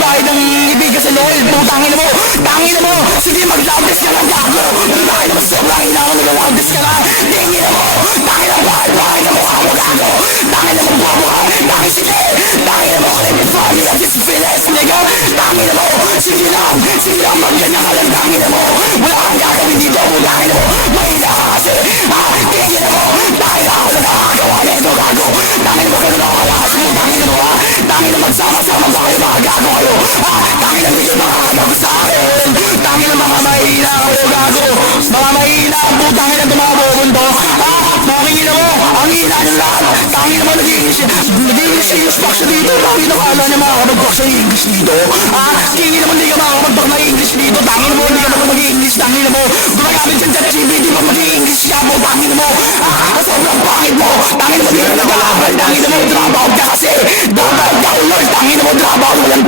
bahid ng ibig sa Lord. Putangin mo, tangin mo. Sige, mag-loudness ka lang, gago. Tangin mo, sobrang hinangan, mag-loudness ka lang. Tingin mo, tangin mo, bahid ng mukha mo, gago. Tangin mo, buha ka. Tangin, sige. Tangin mo, clip family at this village, nigga. Tangin mo, sige lang, mag-ganyan ka lang, tangin mo. Wala kang gagawin dito, tangin mo. Mahina ka kasi, tingin mo, tangin ako na nakagawa nito, gago. Tangin mo, ganun ako kalakas mo, tangin mo, tangin na magsama-sama ba kayo, mga gago kayo. Tangin na hindi makakabag sa akin. Tangin na mga mahina kayo, gago. Mga mahina ang putangin na tumabobon to. Makikita mo, ang hina nyo lahat. Tangin naman nag-i-English instruction dito. Tangin na kala niya makakabag sa English dito. Tingin naman hindi ka makakabag na English dito. Tangin mo, hindi ka naman mag-i-English. Tangin mo, gumagamit dyan sa GBD mo mag-i-English ka mo. Tangin mo, sobrang pangit mo. Tangin mo, hindi ka nagalaban. Tangin mo, trabaho ka kasi. Dapat ka, Lord. Tangin mo, trabaho mo lang.